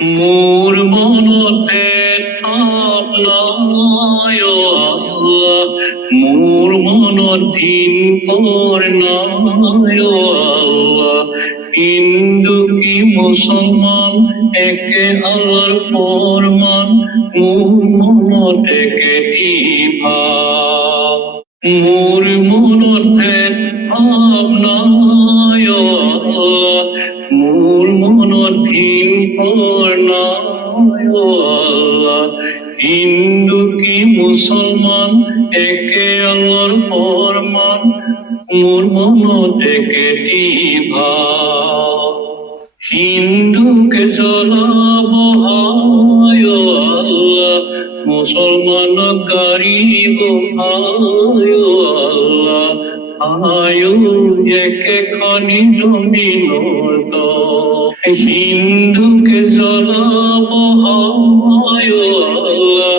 মোর মনতে আপনায় আল্লাহ, মোর মনত দিন পর নায় আল্লাহ। হিন্দু কি মুসলমান একে আল্লাহর ফরমান, মোর মনত একে ভাব। মোর মনতে আপনায় আল্লাহ, মোর মনত দিন পর নায় আল্লাহ। হিন্দু কি মুসলমান একে আল্লাহর ফরমান, মোর মনত একে ভাব। হিন্দুকে জ্বলাব হায় আল্লাহ, মুসলমান গারিব হায় আল্লাহ। আয়ু একে খনি জমিন তো, হিন্দুকে জ্বলাব হায় আল্লাহ,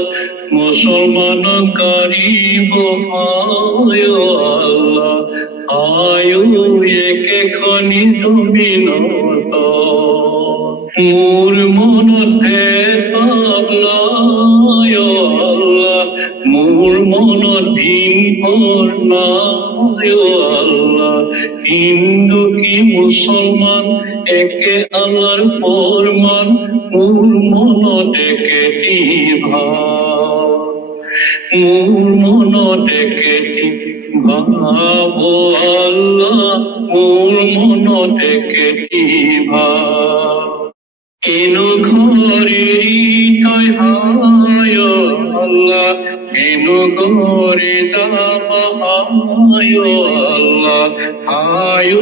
মুসলমান গারিব হায় আল্লাহ। আয়ু একে খনি জমিন তো, মোর মনতে আপনায় আল্লাহ, মোর মনত দিন পর নায় আল্লাহ। হিন্দু কি মুসলমান একে আল্লাহর ফরমান, মোর মনত একে ভাব। মোর মনত একে ভাব আল্লাহ, মোর মনত একে ভাব। কেন ঘরের তয় হায় আল্লাহ, কেন ঘরে যাব হায় আল্লাহ। হায়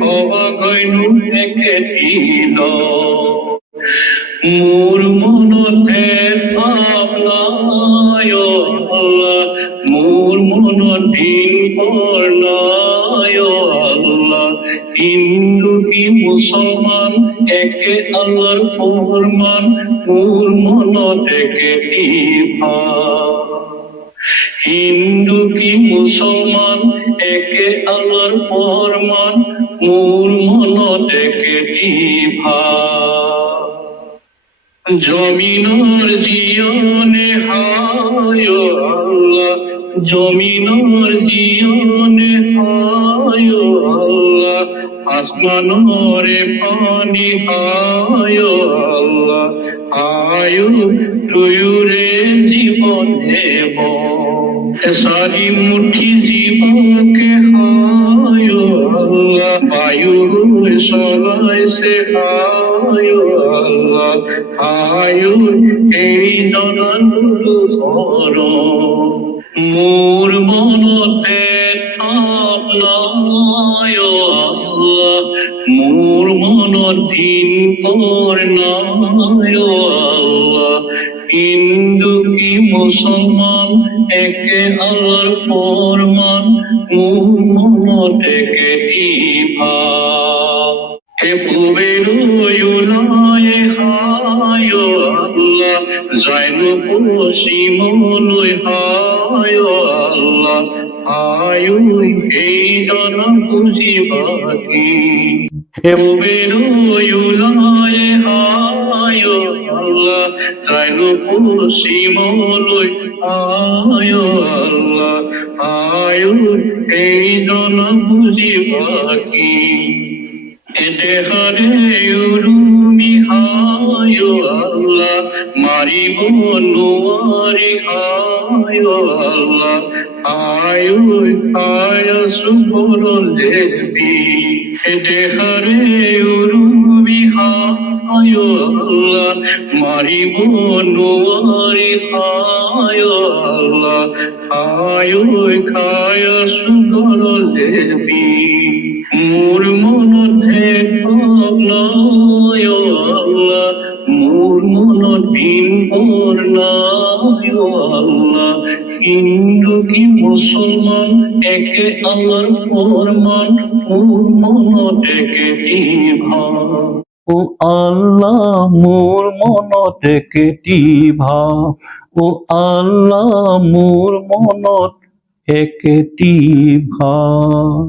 বাবা গয়নু একে দিল, মোর মনতে আপনায় আল্লাহ, মোর মনত দিন পর নায় আল্লাহ। হিন্দু কি মুসলমান একে আল্লাহর ফরমান, মোর মনত একে ভাব। হিন্দু কি মুসলমান একে আল্লাহর ফরমান, মোর মনত একে ভাব। জমিনর জিয়নে হায় আল্লাহ, জমিনর জিয়নে হায় আল্লাহ। আসমানরে পানি হায় আল্লাহ, আয়ু তুয়ুরে জীবন দেব। সারি মুঠি জীবকে হায় আল্লাহ, বায়ু চলাইছে হায় আল্লাহ। আয়ু এই জনানুর হর, মোর মনতে আপনায় আল্লাহ, মোর মনত দিন পর নায় আল্লাহ। হিন্দু কি মুসলমান একে আল্লাহর ফরমান, মোর মনত একে ভাব। হে পূবের উলায় হায় আল্লাহ, যাইনু পশ্চিমলৈ হায় আল্লাহ। আয়ু এই জন বুঝিবাকি, পূবের উলায় হায় আল্লাহ, যাইনু পশ্চিমলৈ হায় আল্লাহ। আয়ু এই জন বুঝিবাকি, দেহরে উরুমি হায় আল্লাহ, মারিব নোয়ারি হায় আল্লাহ। আয়ু আয় সুবর দেবী, দেহরে উরুমি হায় আল্লাহ, মারিব নোয়ারি হায় আল্লাহ। আয়ু খায় সুবর দেবী, মোর মনতে আপনায় আল্লাহ, মোর মনত দিন পর নায় আল্লাহ। হিন্দু কি মুসলমান একে আল্লাহর ফরমান, মোর মনত একে ভাব। ও আল্লাহ মোর মনত একে ভাব, ও আল্লাহ মোর মনত একে ভাব।